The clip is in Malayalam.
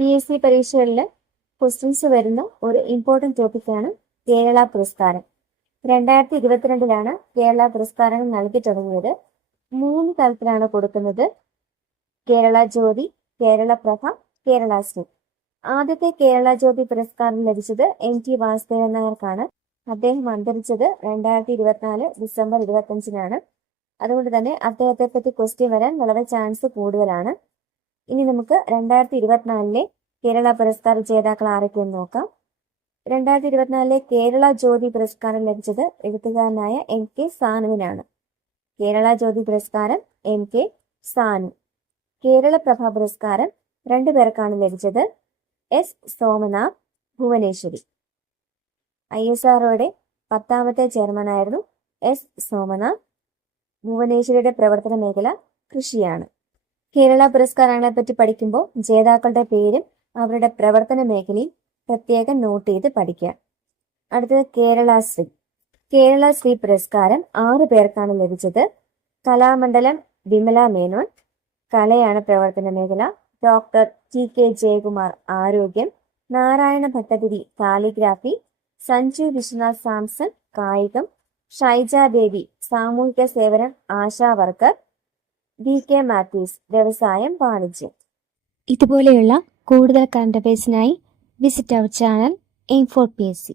PSC പരീക്ഷകളിൽ ക്വസ്റ്റ്യൻസ് വരുന്ന ഒരു ഇമ്പോർട്ടൻറ്റ് ടോപ്പിക്കാണ് കേരള പുരസ്കാരം. 2022 കേരള പുരസ്കാരങ്ങൾ നൽകി തുടങ്ങിയത്. 3 തലത്തിലാണ് കൊടുക്കുന്നത്: കേരള ജ്യോതി, കേരള പ്രഭ, കേരള ശ്രീ. ആദ്യത്തെ കേരള ജ്യോതി പുരസ്കാരം ലഭിച്ചത് NT വാസുദേവൻ നായർക്കാണ്. അദ്ദേഹം അന്തരിച്ചത് 2024 ഡിസംബർ 25-നാണ്. അതുകൊണ്ട് തന്നെ അദ്ദേഹത്തെ പറ്റി ക്വസ്റ്റ്യൻ വരാൻ വളരെ ചാൻസ് കൂടുതലാണ്. ഇനി നമുക്ക് 2024 കേരള പുരസ്കാര ജേതാക്കൾ ആരൊക്കെയെന്ന് നോക്കാം. 2024 കേരള ജ്യോതി പുരസ്കാരം ലഭിച്ചത് എഴുത്തുകാരനായ MK സാനുവിനാണ്. കേരള ജ്യോതി പുരസ്കാരം MK സാനു. കേരള പ്രഭ പുരസ്കാരം 2 പേർക്കാണ് ലഭിച്ചത്: S സോമനാഥ്, ഭുവനേശ്വരി. ISROയുടെ 10ാമത്തെ ചെയർമാനായിരുന്നു S സോമനാഥ്. ഭുവനേശ്വരിയുടെ പ്രവർത്തന മേഖല കൃഷിയാണ്. കേരള പുരസ്കാരങ്ങളെ പറ്റി പഠിക്കുമ്പോൾ ജേതാക്കളുടെ പേരും അവരുടെ പ്രവർത്തന മേഖലയും പ്രത്യേകം നോട്ട് ചെയ്ത് പഠിക്കുക. അടുത്തത് കേരള ശ്രീ. കേരള ശ്രീ പുരസ്കാരം 6 പേർക്കാണ് ലഭിച്ചത്: കലാമണ്ഡലം വിമല മേനോൻ, കലയാണ് പ്രവർത്തന മേഖല; ഡോക്ടർ TK ജയകുമാർ, ആരോഗ്യം; നാരായണ ഭട്ടതിരി, കാലിഗ്രാഫി; സഞ്ജു വിശ്വനാഥ് സാംസൺ, കായികം; ഷൈജ ദേവി, സാമൂഹിക സേവനം, ആശാ വർക്കർ; VK മാത്യൂസ്, വ്യവസായം, വാണിജ്യം. ഇതുപോലെയുള്ള കൂടുതൽ കറണ്ട് അഫയേഴ്സിനായി വിസിറ്റ് അവർ ചാനൽ aim4PSC.